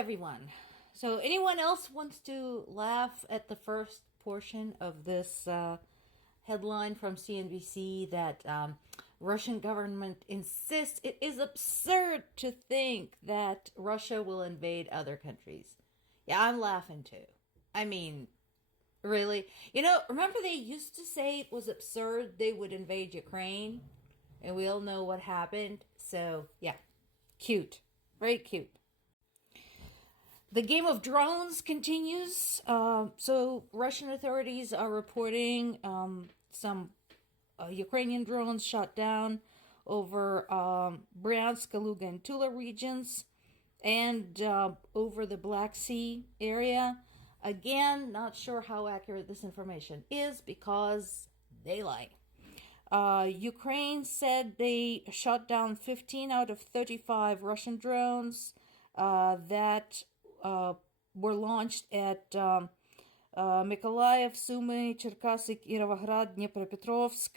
everyone. So, anyone else wants to laugh at the first portion of this headline from CNBC that Russian government insists it is absurd to think that Russia will invade other countries? Yeah, I'm laughing too. I mean, really? Remember they used to say it was absurd they would invade Ukraine? And we all know what happened. So, yeah, cute. Very cute. The game of drones continues. So Russian authorities are reporting some Ukrainian drones shot down over Bryansk, Kaluga, and Tula regions, and over the Black Sea area. Again, not sure how accurate this information is because they lie. Ukraine said they shot down 15 out of 35 Russian drones that were launched at Mykolaiv, Sumy, Cherkasy, Kirovograd, Dnipropetrovsk,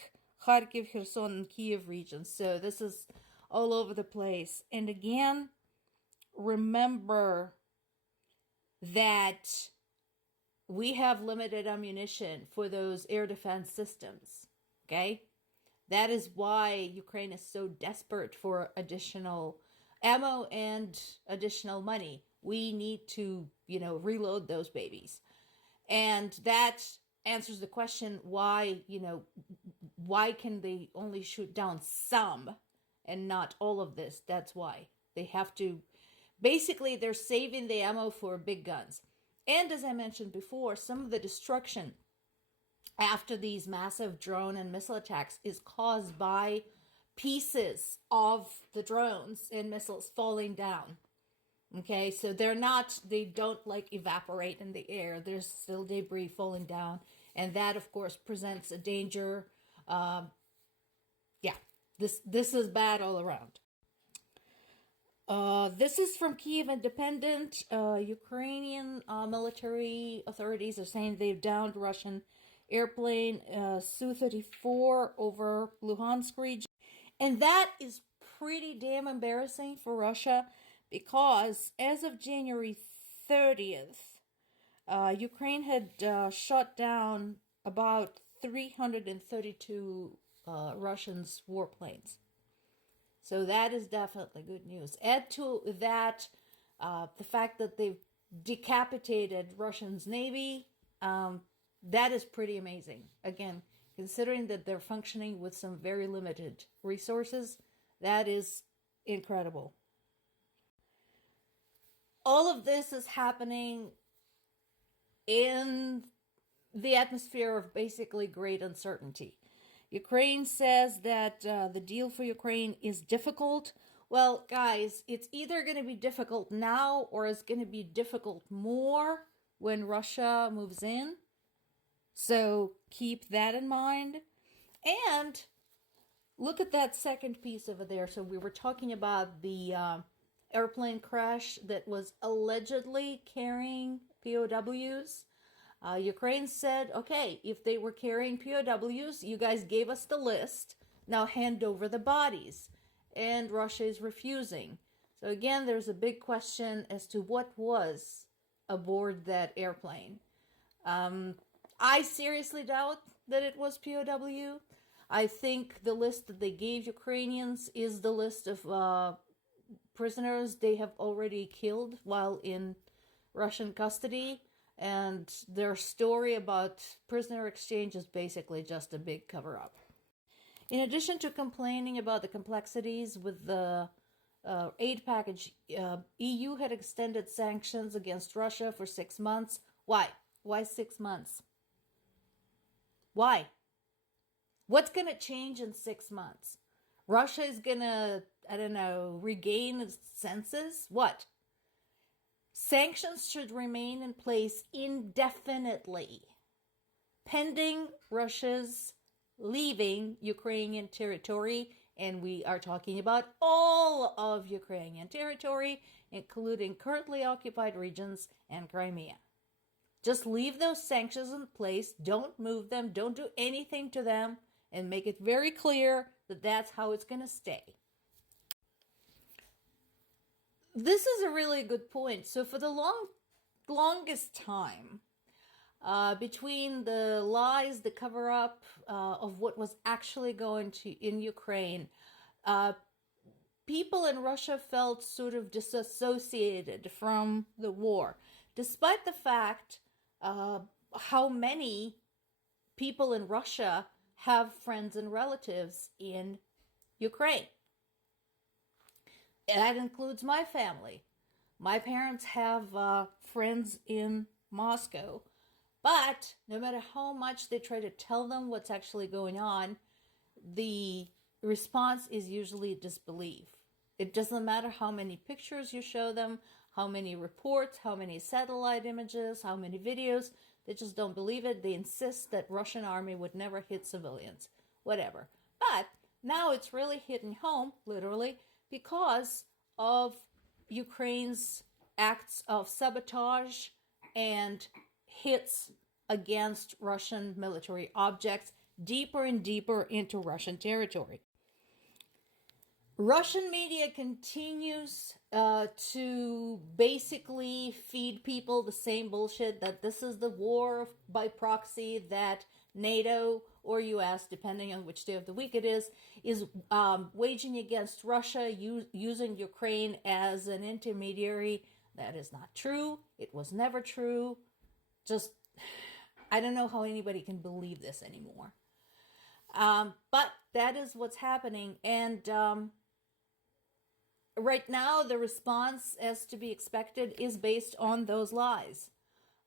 Kharkiv, Kherson, and Kiev regions. So this is all over the place. And again, remember that we have limited ammunition for those air defense systems. Okay? That is why Ukraine is so desperate for additional ammo and additional money. We need to, reload those babies. And that answers the question why can they only shoot down some and not all of this? That's why. They have to, basically they're saving the ammo for big guns. And as I mentioned before, some of the destruction after these massive drone and missile attacks is caused by pieces of the drones and missiles falling down. Okay, so they don't evaporate in the air. There's still debris falling down. And that, of course, presents a danger. This is bad all around. This is from Kiev Independent. Ukrainian military authorities are saying they've downed Russian airplane Su-34 over Luhansk region. And that is pretty damn embarrassing for Russia because as of January 30th, Ukraine had shot down about 332 Russians' warplanes. So that is definitely good news. Add to that the fact that they've decapitated Russia's navy. That is pretty amazing. Again, considering that they're functioning with some very limited resources, that is incredible. All of this is happening in the atmosphere of basically great uncertainty. Ukraine says that the deal for Ukraine is difficult. Well, guys, it's either going to be difficult now or it's going to be difficult more when Russia moves in. So keep that in mind. And look at that second piece over there. So we were talking about the airplane crash that was allegedly carrying POWs. Ukraine said, okay, if they were carrying POWs, you guys gave us the list. Now hand over the bodies. And Russia is refusing. So again, there's a big question as to what was aboard that airplane. I seriously doubt that it was POW. I think the list that they gave Ukrainians is the list of prisoners they have already killed while in Russian custody. And their story about prisoner exchange is basically just a big cover-up. In addition to complaining about the complexities with the aid package, EU had extended sanctions against Russia for 6 months. Why? Why 6 months? Why? What's going to change in 6 months? Russia is going to, regain its senses? What? Sanctions should remain in place indefinitely, pending Russia's leaving Ukrainian territory, and we are talking about all of Ukrainian territory, including currently occupied regions and Crimea. Just leave those sanctions in place, don't move them, don't do anything to them, and make it very clear that that's how it's going to stay. This is a really good point. So for the longest time, between the lies, the cover up of what was actually going to in Ukraine, uh, people in Russia felt sort of disassociated from the war, despite the fact how many people in Russia have friends and relatives in Ukraine. That includes my family. My parents have friends in Moscow. But no matter how much they try to tell them what's actually going on, the response is usually disbelief. It doesn't matter how many pictures you show them, how many reports, how many satellite images, how many videos. They just don't believe it. They insist that Russian army would never hit civilians. Whatever. But now it's really hitting home, literally, because of Ukraine's acts of sabotage and hits against Russian military objects deeper and deeper into Russian territory. Russian media continues to basically feed people the same bullshit that this is the war by proxy that NATO or US, depending on which day of the week it is waging against Russia, using Ukraine as an intermediary. That is not true. It was never true. Just, I don't know how anybody can believe this anymore. But that is what's happening. And right now, the response, as to be expected, is based on those lies.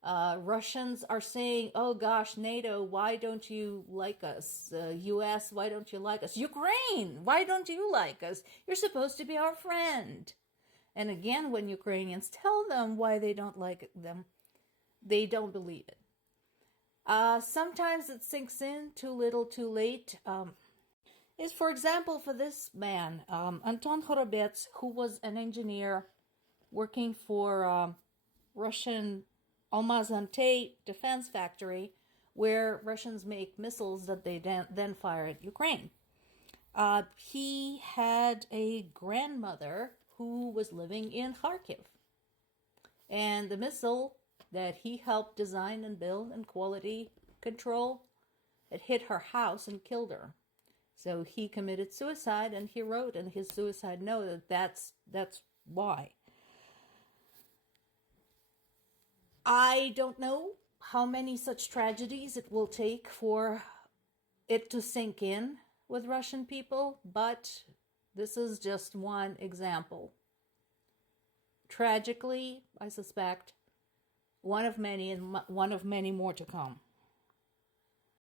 Russians are saying, oh gosh, NATO, why don't you like us? US, why don't you like us? Ukraine, why don't you like us? You're supposed to be our friend. And again, when Ukrainians tell them why they don't like them, they don't believe it. Sometimes it sinks in too little, too late. Is, for example, for this man, Anton Horobets, who was an engineer working for Russian Almaz-Antey defense factory, where Russians make missiles that they then fire at Ukraine. He had a grandmother who was living in Kharkiv. And the missile that he helped design and build and quality control, it hit her house and killed her. So he committed suicide, and he wrote in his suicide note that that's why. I don't know how many such tragedies it will take for it to sink in with Russian people, but this is just one example. Tragically, I suspect, one of many and one of many more to come.